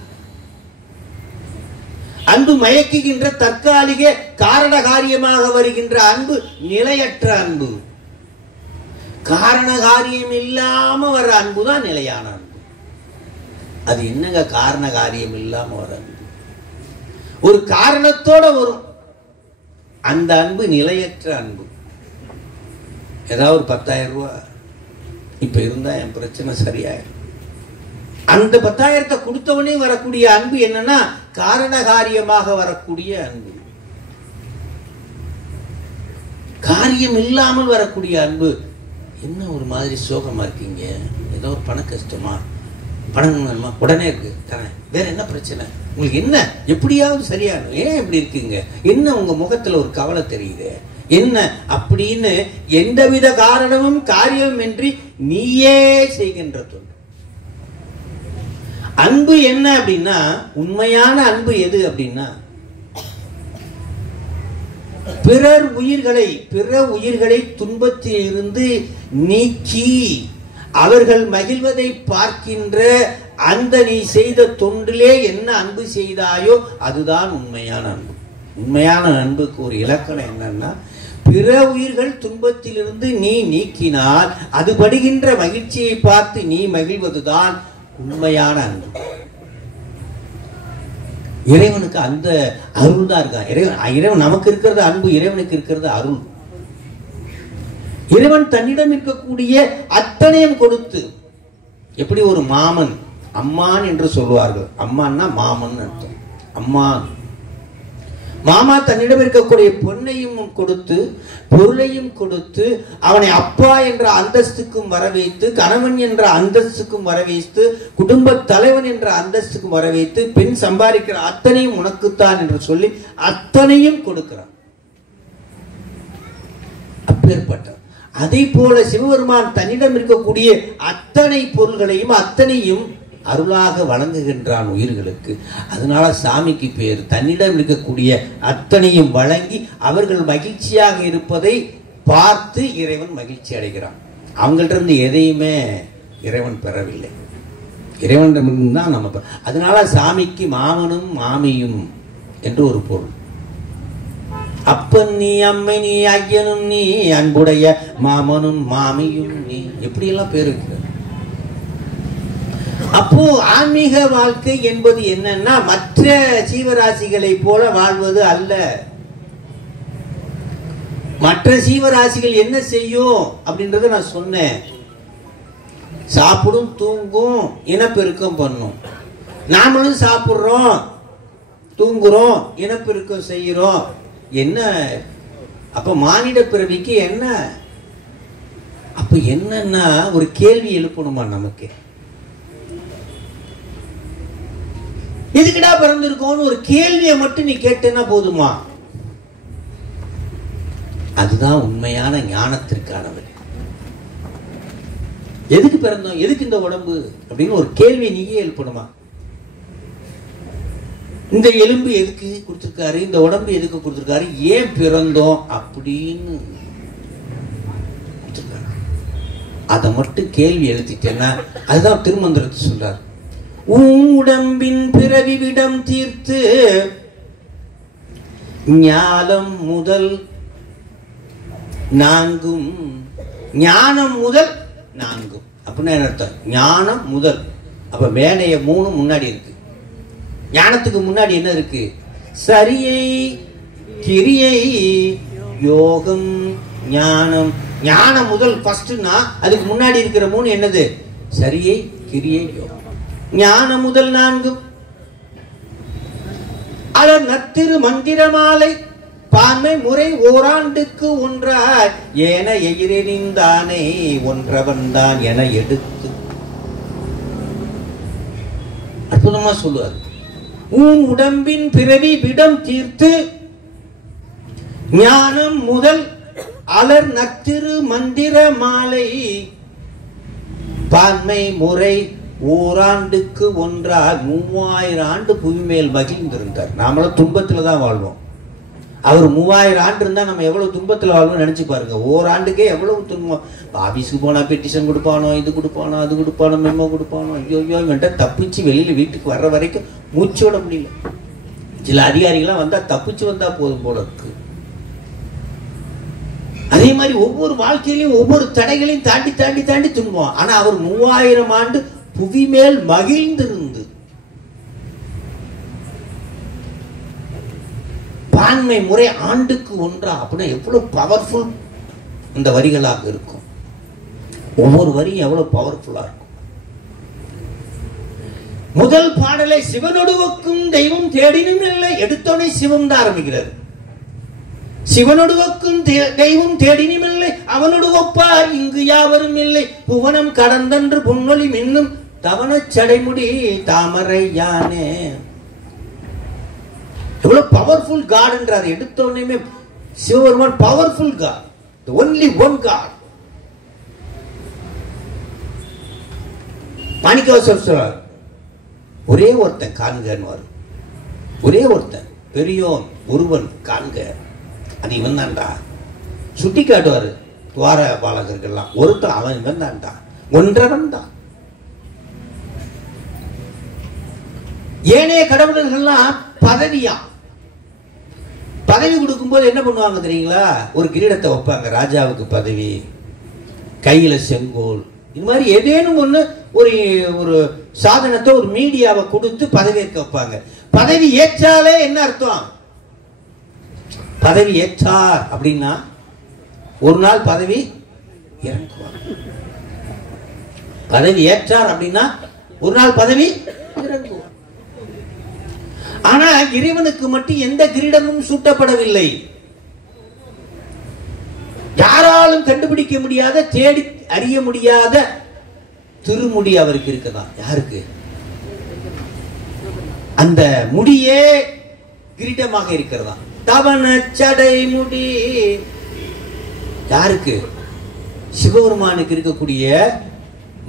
அன்பு மயக்குகின்ற தற்காலிக காரண காரியமாக வருகின்ற அன்பு நிலையற்ற அன்பு. காரண காரியம் இல்லாம வர அன்புதான் நிலையான அன்பு. அது என்னங்க காரண காரியம் இல்லாம வர அன்பு? ஒரு காரணத்தோட வரும் அந்த அன்பு நிலையற்ற அன்பு. ஏதாவது ஒரு 10,000 ரூபாய் இப்ப இருந்தா என் பிரச்சனை சரியாயிடும். அந்த 10,000 கொடுத்தவனே வரக்கூடிய அன்பு என்னன்னா காரண காரியமாக வரக்கூடிய அன்பு. காரியம் இல்லாமல் வரக்கூடிய அன்பு என்ன ஒரு மாதிரி சோகமா இருக்கீங்க, ஏதோ ஒரு பண கஷ்டமா, பணம் வேணுமா, உடனே இருக்கு தரேன், வேற என்ன பிரச்சனை உங்களுக்கு, என்ன எப்படியாவது சரியாகும், ஏன் இப்படி இருக்கீங்க, என்ன உங்க முகத்துல ஒரு கவலை தெரியுது, என்ன அப்படின்னு எந்தவித காரணமும் காரியமும் இன்றி நீயே செய்கின்ற தொண்டு. அன்பு என்ன அப்படின்னா, உண்மையான அன்பு எது அப்படின்னா, பிற உயிர்களை துன்பத்தில் இருந்து நீக்கி அவர்கள் மகிழ்வதை பார்க்கின்ற அந்த நீ செய்த தொண்டிலே என்ன அன்பு செய்தாயோ அதுதான் உண்மையான அன்பு. உண்மையான அன்புக்கு ஒரு இலக்கணம் என்னன்னா, பிற உயிர்கள் துன்பத்திலிருந்து நீ நீக்கினால் அது படுகின்ற மகிழ்ச்சியை பார்த்து நீ மகிழ்வதுதான் உண்மையான அன்பு. இறைவனுக்கு அந்த அருள் தான் இருக்கா. இறைவன் நமக்கு இருக்கிறது அன்பு, இறைவனுக்கு இருக்கிறது அருள். இறைவன் தன்னிடம் இருக்கக்கூடிய அத்தனையும் கொடுத்து, எப்படி ஒரு மாமன் அம்மான் என்று சொல்லுவார்கள், அம்மான்னா மாமன் அர்த்தம். அம்மான் மாமா தன்னிடம் இருக்கக்கூடிய பொன்னையும் கொடுத்து பொருளையும் கொடுத்து அவனை அப்பா என்ற அந்தஸ்துக்கும் வர வைத்து, கணவன் என்ற அந்தஸ்துக்கும் வர வைத்து, குடும்ப தலைவன் என்ற அந்தஸ்துக்கும் வர வைத்து, பெண் சம்பாதிக்கிற அத்தனையும் உனக்குத்தான் என்று சொல்லி அத்தனையும் கொடுக்கிறான். அப்பேற்பட்ட அதை போல சிவபெருமான் தன்னிடம் இருக்கக்கூடிய அத்தனை பொருள்களையும் அத்தனையும் அருளாக வழங்குகின்றான் உயிர்களுக்கு. அதனால சாமிக்கு பேர். தன்னிடம் இருக்கக்கூடிய அத்தனையும் வழங்கி அவர்கள் மகிழ்ச்சியாக இருப்பதை பார்த்து இறைவன் மகிழ்ச்சி அடைகிறான். அவங்கள்ட்ட இருந்து எதையுமே இறைவன் பெறவில்லை, இறைவனிடமிருந்து தான் நம்ம. அதனால சாமிக்கு மாமனும் மாமியும் என்று ஒரு பொருள். அப்பன் நீ, அம்மை நீ, ஐயனும் நீ, அன்புடைய மாமனும் மாமியும் நீ, எப்படியெல்லாம் பேர் இருக்கு. அப்போ ஆன்மீக வாழ்க்கை என்பது என்னன்னா மற்ற ஜீவராசிகளை போல வாழ்வது அல்ல. மற்ற ஜீவராசிகள் என்ன செய்யும் அப்படின்றத நான் சொன்னேன். சாப்பிடும், தூங்கும், இனப்பெருக்கம் பண்ணும். நாமளும் சாப்பிடுறோம், தூங்குறோம், இனப்பெருக்கம் செய்யறோம். என்ன அப்ப மானிட பிறவிக்கு என்ன? அப்ப என்னன்னா ஒரு கேள்வி எழுப்பணுமா நமக்கு? எதுக்குடா பிறந்திருக்கோன்னு ஒரு கேள்வியை மட்டும் நீ கேட்டேன்னா போதுமா? அதுதான் உண்மையான ஞானத்திற்கான வழி. எதுக்கு பிறந்தோம், எதுக்கு இந்த உடம்பு அப்படின்னு ஒரு கேள்வி நீயே எழுப்பணுமா? இந்த எலும்பு எதுக்கு கொடுத்திருக்காரு, இந்த உடம்பு எதுக்கு கொடுத்திருக்காரு, ஏன் பிறந்தோம் அப்படின்னு அதை மட்டும் கேள்வி எழுதிட்டேன்னா அதுதான் திருமந்திரத்தை சொல்றாரு. உடம்பின் பிறவி விடம் தீர்த்து ஞானம் முதல் நான்கும். ஞானம் முதல் நான்கும் அப்படின்னா என்ன அர்த்தம்? ஞானம் முதல், அப்ப மேனைய 3 முன்னாடி இருக்கு. ஞானத்துக்கு முன்னாடி என்ன இருக்கு? சரியை, கிரியை, யோகம், ஞானம். ஞானம் முதல் ஃபர்ஸ்ட்னா அதுக்கு முன்னாடி இருக்கிற 3 என்னது? சரியை, கிரியை, யோகம். ஞானம் முதல் 4 அலர் நத்திரு மந்திரமாலை பான்மை முறை ஓராண்டுக்கு ஒன்றாய் ஏன எயிரிந்தானே ஒன்றவன் தான் என எடுத்து அற்புதமா சொல்லுவார். உடம்பின் பிறவி விடம் தீர்த்து ஞானம் முதல் அலர் நத்திரு மந்திர மாலை பான்மை முறை ஓராண்டுக்கு ஒன்றாக 3000 ஆண்டு புவி மேல் மகிழ்ந்திருந்தார். நாமளும் துன்பத்துல தான் வாழ்வோம். அவர் 3000 ஆண்டு இருந்தா நம்ம எவ்வளவு துன்பத்துல வாழ்வோம் நினைச்சு பாருங்க. ஓராண்டுக்கே எவ்வளவு துன்பம். ஆபீஸ்க்கு போனா பெட்டிஷன் கொடுப்பானோ, இது கொடுப்பானோ, அது கொடுப்பானோ, மெமோ கொடுப்பானோ, ஐயோ இவன்ட்ட தப்பிச்சு வெளியில வீட்டுக்கு வர்ற வரைக்கும் மூச்சு விட முடியல. சில அதிகாரிகள்லாம் வந்தா தப்பிச்சு வந்தா போதும் போல இருக்கு. அதே மாதிரி ஒவ்வொரு வாழ்க்கையிலையும் ஒவ்வொரு தடைகளையும் தாண்டி தாண்டி தாண்டி துன்பம். ஆனா அவர் 3000 ஆண்டு புவி மேல் மகிழ்ந்திருந்து பான்மை முறை ஆண்டுக்கு ஒன்றா அப்படின்னா எவ்வளவு பவர்ஃபுல் இந்த வரிகளாக இருக்கும். ஒவ்வொரு வரியும் எவ்வளவு பவர்ஃபுல்லா இருக்கும். முதல் பாடலை சிவனொடுவக்கும் தெய்வம் தேடினும் இல்லை எடுத்தோடனே சிவம் தான் ஆரம்பிக்கிறார். சிவனொடுவக்கும் தெய்வம் தேடினும் இல்லை அவனோடு ஒப்பார் இங்கு யாவரும் இல்லை புவனம் கடந்தன்று புன்னொலி மின்னும் தவண சடைமுடி தாமரை யானே. எவ்வளவு பவர்ஃபுல் காட் என்றார். எடுத்தோடனே Sivaperuman powerful God, the only one God. Manikkavasagar சொல்றார், ஒரே ஒருத்தன் காண்கன்னு. ஒரே ஒருத்தன் பெரியோன் ஒருவன் காண்க, அது இவன் தான்டா. சுட்டி காட்டுவாரு துவார பாலகர்கள்லாம். ஒருத்தன் அவன் இவன் தான்டா, ஒன்றவன் தான். ஏனைய கடவுளர்கள்லாம் பதவியா, பதவி கொடுக்கும் போது என்ன பண்ணுவாங்க தெரியுங்களா? ஒரு கிரீடத்தை வைப்பாங்க, ராஜாவுக்கு பதவி, கையில செங்கோல், இது மாதிரி ஏதேனும் ஒண்ணு ஒரு ஒரு சாதனத்தை ஒரு மீடியாவை கொடுத்து பதவியேற்க வைப்பாங்க. பதவி ஏற்றாலே என்ன அர்த்தம்? பதவி ஏற்றார் அப்படின்னா ஒரு நாள் பதவி இறங்குவார். பதவி ஏற்றார் அப்படின்னா ஒரு நாள் பதவி இறங்குவார். ஆனா இறைவனுக்கு மட்டும் எந்த கிரீடமும் சூட்டப்படவில்லை. யாராலும் கண்டுபிடிக்க முடியாத, தேடி அறிய முடியாத திருமுடி அவருக்கு இருக்குதான். யாருக்கு? அந்த முடியே கிரீடமாக இருக்கிறதா. தவண சடை முடி யாருக்கு? சிவபெருமானுக்கு இருக்கக்கூடிய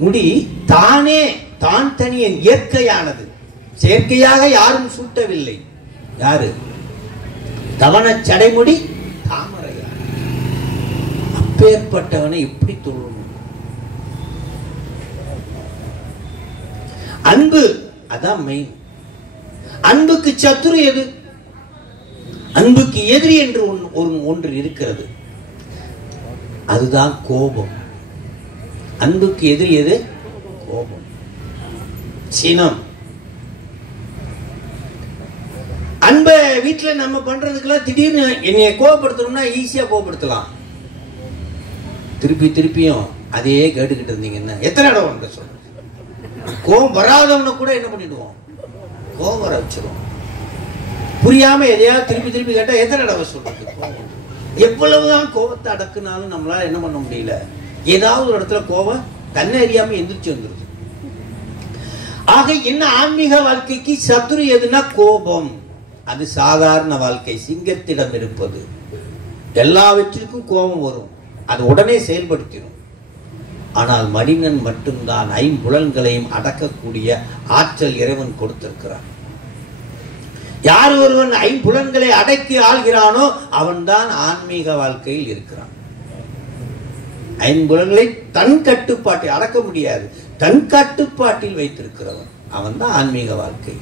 முடி தானே, தான் தனியன், இயற்கையானது, செயற்கையாக யாரும் சூட்டவில்லை. யாரு? தவண சடைமுடி தாமரையா. அப்பேற்பட்டவனை எப்படி தொழணும்? அன்பு, அதான் மெயின். அன்புக்கு சத்துரு எது? அன்புக்கு எதிரி என்று ஒன்று இருக்கிறது, அதுதான் கோபம். அன்புக்கு எதிரி எது? கோபம், சினம். அன்பை வீட்டுல நம்ம பண்றதுக்கெல்லாம் திடீர்னு என்னைய கோபப்படுத்தணும்னா ஈஸியா கோபப்படுத்தலாம். திருப்பியும் அதையே கேட்டுக்கிட்டு இருந்தீங்கன்னா எத்தனை இடம் வந்து சொல்ற. கோபம் வராதவனை கூட என்ன பண்ணிடுவோம்? கோபம் வர வச்சிருவோம். புரியாம எதையாவது திருப்பி கேட்டா எத்தனை தடவை சொல்றது? எவ்வளவுதான் கோபத்தை அடக்குனாலும் நம்மளால என்ன பண்ண முடியல. ஏதாவது ஒரு இடத்துல கோபம் தன்னை அறியாம எந்திரிச்சு வந்துருது. ஆக என்ன, ஆன்மீக வாழ்க்கைக்கு சத்துரு எதுனா கோபம். அது சாதாரண வாழ்க்கை, சிங்கத்திடம் இருப்பது. எல்லாவற்றிற்கும் கோபம் வரும், அது உடனே செயல்படுத்திடும். ஆனால் மனிதன் மட்டும்தான் ஐம்புலன்களையும் அடக்கக்கூடிய ஆற்றல் இறைவன் கொடுத்திருக்கிறான். யார் ஒருவன் ஐம்புலன்களை அடக்கி ஆள்கிறானோ அவன்தான் ஆன்மீக வாழ்க்கையில் இருக்கிறான். ஐம்புலன்களை தன் கட்டுப்பாட்டில் அடக்க முடியாது, தன் கட்டுப்பாட்டில் வைத்திருக்கிறவன் அவன் தான் ஆன்மீக வாழ்க்கை.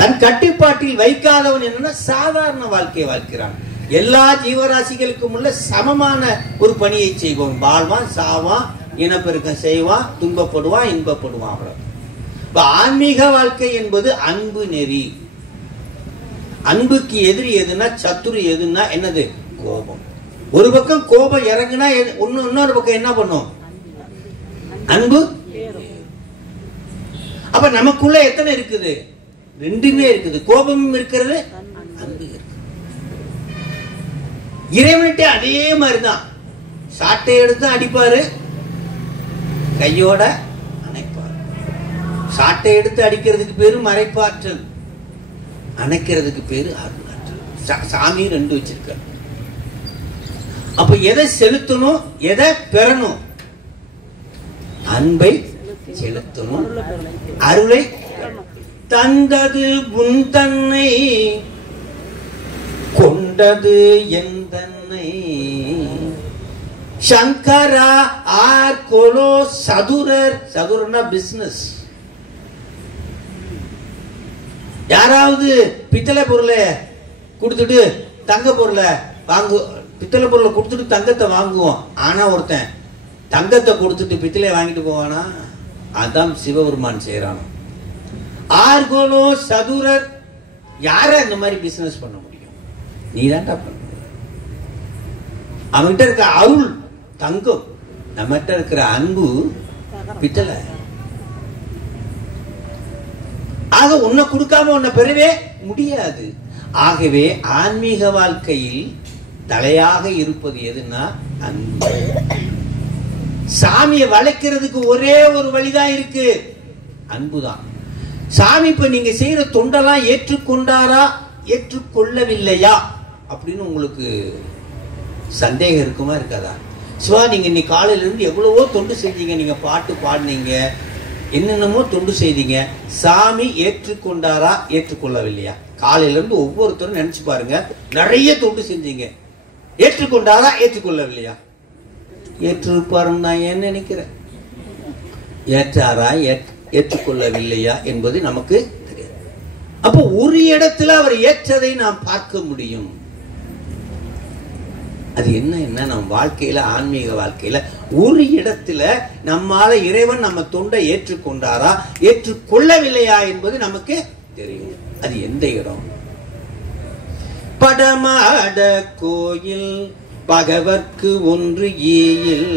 தன் கட்டுப்பாட்டில் வைக்காதவன் என்னன்னா சாதாரண வாழ்க்கையை வாழ்க்கிறான். எல்லா ஜீவராசிகளுக்கும் உள்ள சமமான ஒரு பணியை செய்வோம். வாழ்வான், சாவான், இனப்பெருக்கம் செய்வான், துன்பப்படுவான், இன்பப்படுவான். அவ்வளவு. ஆன்மீக வாழ்க்கை என்பது அன்பு நெறி. அன்புக்கு எதிரி எதுனா, சத்துரு எதுனா என்னது? கோபம். ஒரு பக்கம் கோபம் இறங்குனா இன்னொரு பக்கம் என்ன பண்ணும்? அன்பு. அப்ப நமக்குள்ள எத்தனை இருக்குது? ரெண்டுமே இருக்குது. கோபமும் இருக்கிறது, அன்பு இருக்கு. இறைவன்கிட்ட அதே மாதிரிதான். சாட்டை எடுத்து அடிப்பாரு, கையோட அணைப்பார். சாட்டை எடுத்து அடிக்கிறதுக்கு பேரு மறைப்பாற்றல், அணைக்கிறதுக்கு பேரு அருளாற்றல். சாமி ரெண்டு வச்சிருக்க. அப்ப எதை செலுத்தணும், எதை பெறணும்? அன்பை செலுத்தணும், அருளை. தந்தது உன் தன்னை, கொண்டது என் தன்னை. சங்கரா ஆர் கொலோ சதுரர். சதுரனா பிசினஸ். யாராவது பித்தளை பொருளை கொடுத்துட்டு தங்க பொருளை வாங்கு, பித்தளை பொருளை கொடுத்துட்டு தங்கத்தை வாங்குவோம். ஆனா ஒருத்தன் தங்கத்தை கொடுத்துட்டு பித்தளை வாங்கிட்டு போவானா? அதான் சிவபெருமான் செய்யறானோ. ஆர்கோலோ சதுரர். யார இந்த மாதிரி பிசினஸ் பண்ண முடியும்? நீ தான்டா பண்ண. அவன்கிட்ட இருக்க அருள் தங்கம், நம்மகிட்ட இருக்கிற அன்பு பித்தளை. ஆக உன்னை கொடுக்காம உன்னை பெறவே முடியாது. ஆகவே ஆன்மீக வாழ்க்கையில் தலையாக இருப்பது எதுன்னா அன்பு. சாமியை வளைக்கிறதுக்கு ஒரே ஒரு வழிதான் இருக்கு, அன்புதான். சாமி இப்ப நீங்க செய்யற தொண்டெல்லாம் ஏற்றுக்கொண்டாரா ஏற்றுக்கொள்ளவில்லையா அப்படின்னு உங்களுக்கு சந்தேகம் இருக்குமா இருக்காதா? சிவா, நீங்க இன்னைக்கு காலையில இருந்து எவ்வளவோ தொண்டு செஞ்சீங்க, நீங்க பாட்டு பாடினீங்க, என்னென்னமோ தொண்டு செய்தீங்க, சாமி ஏற்றுக்கொண்டாரா ஏற்றுக்கொள்ளவில்லையா? காலையில இருந்து ஒவ்வொருத்தரும் நினைச்சு பாருங்க, நிறைய தொண்டு செஞ்சீங்க, ஏற்றுக்கொண்டாரா ஏற்றுக்கொள்ளவில்லையா? ஏற்றிருப்பாருன்னு நான் ஏன் நினைக்கிறேன். ஏற்றாரா ஏற்றுக்கொள்ளவில்லையா என்பது நமக்கு தெரியாது. அப்போ ஒரு இடத்துல அவர் ஏற்றதை நாம் பார்க்க முடியும். அது என்ன நம்ம வாழ்க்கையில, ஆன்மீக வாழ்க்கையில ஒரு இடத்துல நம்மால இறைவன் நம்ம தொண்டை ஏற்றுக்கொண்டாரா ஏற்றுக்கொள்ளவில்லையா என்பது நமக்கு தெரியும். அது எந்த இடம்? படமாட கோயில் பகவர்க்கு ஒன்று ஈயில்,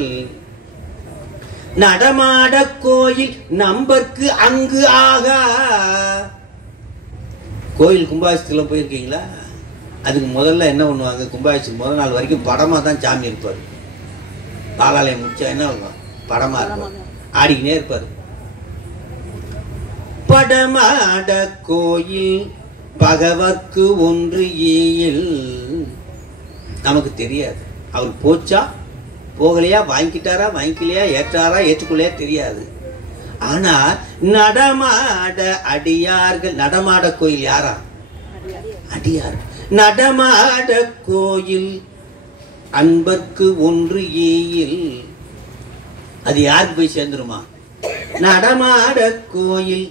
நடமாட கோயில் நம்பர்க்கு அங்கு ஆகா. கோயில் கும்பாபிஷேகத்தில் போயிருக்கீங்களா? அதுக்கு முதல்ல என்ன பண்ணுவாங்க, கும்பாபிஷேகம் முதல் நாள் வரைக்கும் படமாக தான் சாமி இருப்பார். பாலாலயம் முடிச்சா என்ன இருக்கும், படமாக இருப்பார், ஆடிக்கினே இருப்பார். படமாட கோயில் பகவர்க்கு ஒன்று ஏயில். நமக்கு தெரியாது அவர் போச்சா போகலையா, வாங்கிட்டாரா வாங்கிக்கலையா, ஏற்றாரா ஏற்றுக்கொள்ளையா தெரியாது. ஆனா நடமாட அடியார்கள், நடமாட கோயில் யாரா, அடியார். நடமாட கோயில் அன்பர்க்கு ஒன்று ஏயில். அது யாருக்கு போய் சேர்ந்துருமா? நடமாட கோயில்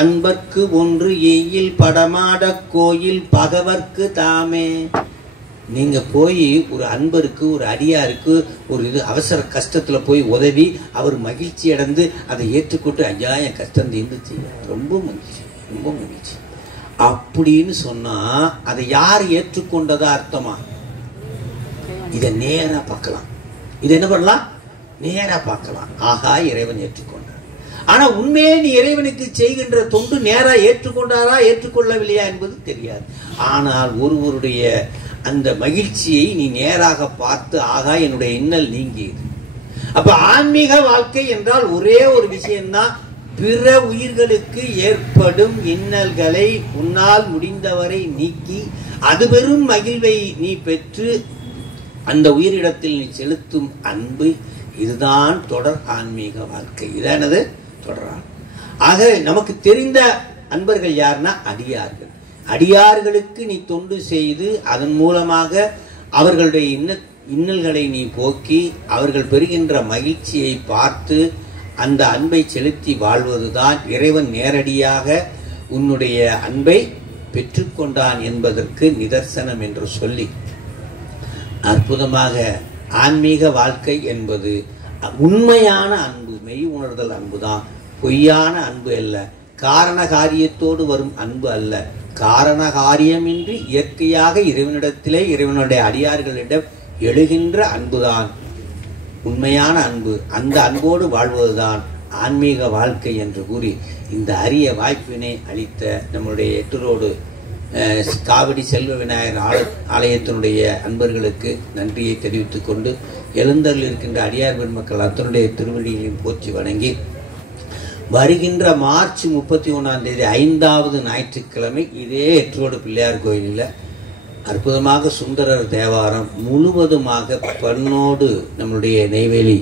அன்பர்க்கு ஒன்று ஏயில் படமாட கோயில் பகவர்க்கு தாமே. நீங்க போய் ஒரு அன்பருக்கு, ஒரு அடியாருக்கு ஒரு இது அவசர கஷ்டத்துல போய் உதவி அவர் மகிழ்ச்சி அடைந்து அதை ஏற்றுக்கொண்டு, ஐயா என் கஷ்டம் தீர்ந்துச்சு, ரொம்ப மகிழ்ச்சி ரொம்ப மகிழ்ச்சி அப்படின்னு சொன்னா அதை யார் ஏற்றுக்கொண்டதா அர்த்தமா? இதை நேரா பார்க்கலாம். இது என்ன பண்ணலாம், நேரா பார்க்கலாம். ஆகா இறைவன் ஏற்றுக்கொண்டார். ஆனா உண்மையே நீ இறைவனுக்கு செய்கின்ற தொண்டு நேரா ஏற்றுக்கொண்டாரா ஏற்றுக்கொள்ளவில்லையா என்பது தெரியாது. ஆனால் ஒருவருடைய அந்த மகிழ்ச்சியை நீ நேராக பார்த்து, ஆகா என்னுடைய இன்னல் நீங்கியது. அப்ப ஆன்மீக வாழ்க்கை என்றால் ஒரே ஒரு விஷயம்தான், பிற உயிர்களுக்கு ஏற்படும் இன்னல்களை உன்னால் முடிந்தவரை நீக்கி அது பெரும் மகிழ்வை நீ பெற்று அந்த உயிரிடத்தில் நீ செலுத்தும் அன்பு, இதுதான் தொடர் ஆன்மீக வாழ்க்கை. இதானது தொடரான். ஆக நமக்கு தெரிந்த அன்பர்கள் யாருன்னா அடியார்கள். அடியார்களுக்கு நீ தொண்டு செய்து அதன் மூலமாக அவர்களுடைய இன்னல்களை நீ போக்கி அவர்கள் பெறுகின்ற மகிழ்ச்சியை பார்த்து அந்த அன்பை செலுத்தி வாழ்வதுதான் இறைவன் நேரடியாக உன்னுடைய அன்பை பெற்றுக்கொண்டான் என்பதற்கு நிதர்சனம் என்று சொல்லி, அற்புதமாக ஆன்மீக வாழ்க்கை என்பது உண்மையான அன்பு, மெய் உணர்தல் அன்புதான், பொய்யான அன்பு அல்ல, காரண காரியத்தோடு வரும் அன்பு அல்ல, காரண காரியமின்றி இயற்கையாக இறைவனிடத்திலே இறைவனுடைய அடியார்களிடம் எழுகின்ற அன்புதான் உண்மையான அன்பு. அந்த அன்போடு வாழ்வதுதான் ஆன்மீக வாழ்க்கை என்று கூறி இந்த அரிய வாய்ப்பினை அளித்த நம்முடைய எட்டரோடு காவடி செல்வ விநாயகர் ஆலயத்தினுடைய அன்பர்களுக்கு நன்றியை தெரிவித்துக் கொண்டு, எழுந்தருள் இருக்கின்ற அடியார் பெருமக்கள் அத்தனுடைய திருவடிகளையும் போற்றி வணங்கி, வருகின்ற மார்ச் 31 5வது ஞாயிற்றுக்கிழமை இதே எட்டரோடு பிள்ளையார் கோயிலில் அற்புதமாக சுந்தரர் தேவாரம் முழுவதுமாக பண்ணோடு நம்மளுடைய நெய்வேலி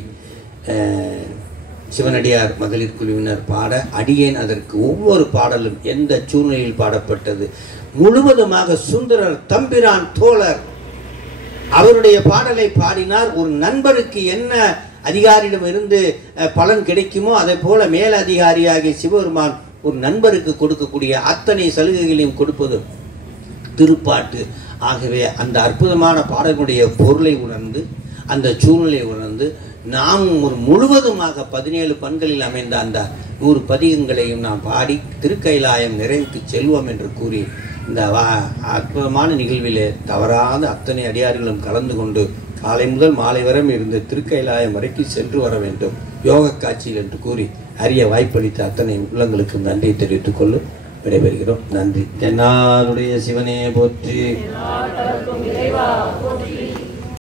சிவனடியார் மகளிர் குழுவினர் பாட, அடியேன் அதற்கு ஒவ்வொரு பாடலும் எந்த சூழ்நிலையில் பாடப்பட்டது முழுவதுமாக சுந்தரர் தம்பிரான் தோழர் அவருடைய பாடலை பாடினார். ஒரு நண்பருக்கு என்ன அதிகாரியிடம் இருந்து பலன் கிடைக்குமோ அதை போல மேல அதிகாரியாகிய சிவபெருமான் ஒரு நண்பருக்கு கொடுக்கக்கூடிய அத்தனை சலுகைகளையும் கொடுப்பது திருப்பாட்டு. ஆகவே அந்த அற்புதமான பாடலுடைய பொருளை உணர்ந்து அந்த சூழ்நிலையை உணர்ந்து நாம் ஒரு முழுவதுமாக 17 பண்களில் அமைந்த அந்த 100 பதிகங்களையும் நாம் பாடி திருக்கைலாயம் நிறைவுக்கு செல்வோம் என்று கூறி, இந்த அற்புதமான நிகழ்விலே தவறாத அத்தனை அடியார்களும் கலந்து கொண்டு காலை முதல் மாலை வரை இருந்த திருக்கைலாயம் வரைக்கும் சென்று வர வேண்டும் யோக காட்சியில் என்று கூறி அரிய வாய்ப்பளித்த அத்தனை உள்ளங்களுக்கு நன்றியை தெரிவித்துக் கொள்ளு விடைபெறுகிறோம். நன்றி. தென்னாடுடைய சிவனே போற்றி.